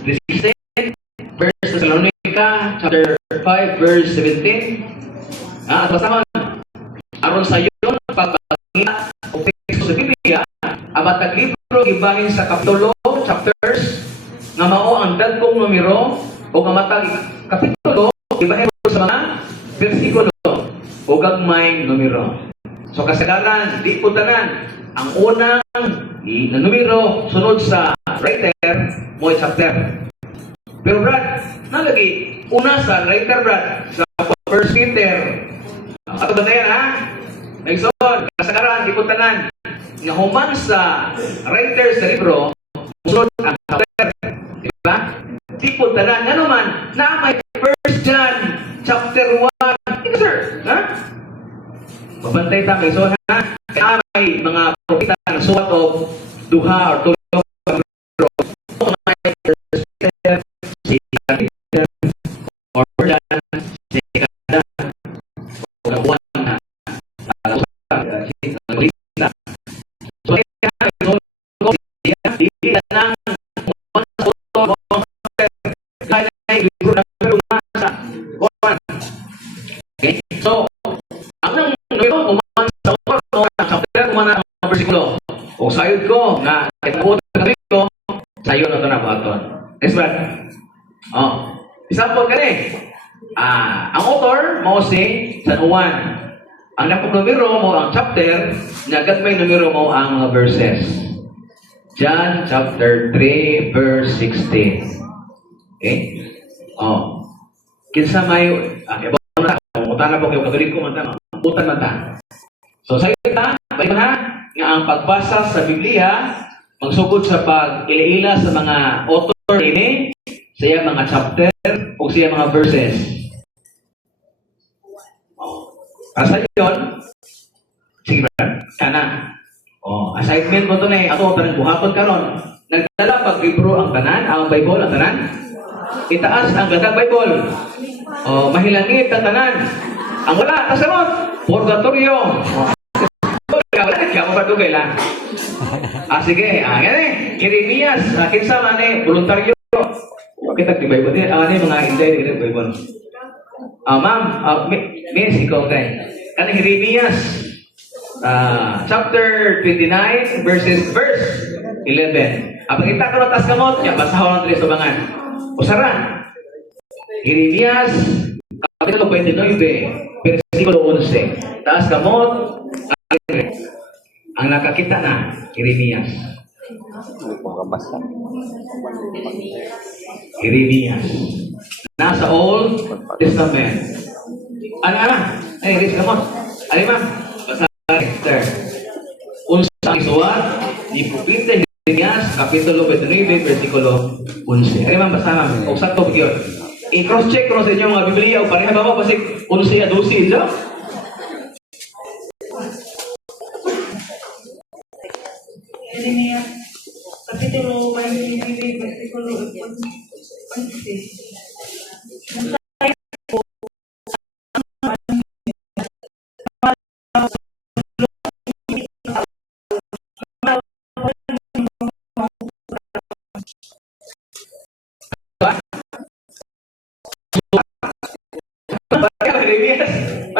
16, 1 Thessalonica chapter 5 verse 17. At basta aron sa yon pagpangita o teksto sa Biblia, abatag libro gibahin sa kapitulo, chapters nga mao ang dagkong numero o nga matag kapitulo gibahin sa mga bersikulo o gagmay numero. So kasagaran di po tanan ang unang na numero sunod sa writer mo chapter. Pero Brad, nalagi una sa writer Brad sa 1 Peter. Ato bantayan ha? Nagson, kasagaran di po tanan nga human sa writer sa libro sunod ang chapter. Di ba? Di po tanan nga naman na may 1 John chapter 1. Ito sir, ha? Mabantay ta kay son ha? Kaya may mga propeta na suwat o duha or tulog or so ang numero kuman sa chapter kuman ang bersikulo o sayod ko nga itabuot ko sayo na ito na buhaton. Yes, Brad? Example ka ang author mo si San Juan. Ang napong numero mo ang chapter, nagat may numero mo ang mga verses. John chapter 3 verse 16. Okay? Kinsa may utana po kayo katulik ko mata. Utan mata. So sa ita, bayo na nga ang pagbasa sa Biblia magsugod sa pag-ila-ila sa mga author ini, siya mga chapter o siya mga verses. Asa yun? Sige ba? Kana. Assignment mo ito na ako parang buhaton karon. Nagdala pag-libro ang tanan, ang Bible ang tanan. Itaas ang gatag Bible. Mahilangit ang tanan. Ang wala, kasamot. Purgatorio. Wala, kaya mapatugay lang. Sige. Gani. Jeremias. Kinsa man voluntaryo. Kita di Bible. Mga intay di Bible. Ma'am, miss, ikaw tayo. Kanang Jeremias. Chapter 29, verse 11. Apag kita ka matas kamot, basahon ang 3 subangan. Usaran. Jeremias, kapitulo 29, versikulo 11. Taas kamot, ang nakakita na, Jeremias. Jeremias. Nasa Old Testament. Read kamot. Ma'am. Esther. Unsa isuwat ni Propeta Jeremias kapitulo 29 bersikulo 11. Ma'am basa ma'am. O sakto gyud. I-cross check ko sa inyo mga Biblia o pareha ba mo basig 11 a 12 jo? Jeremias kapitulo 29 bersikulo 11.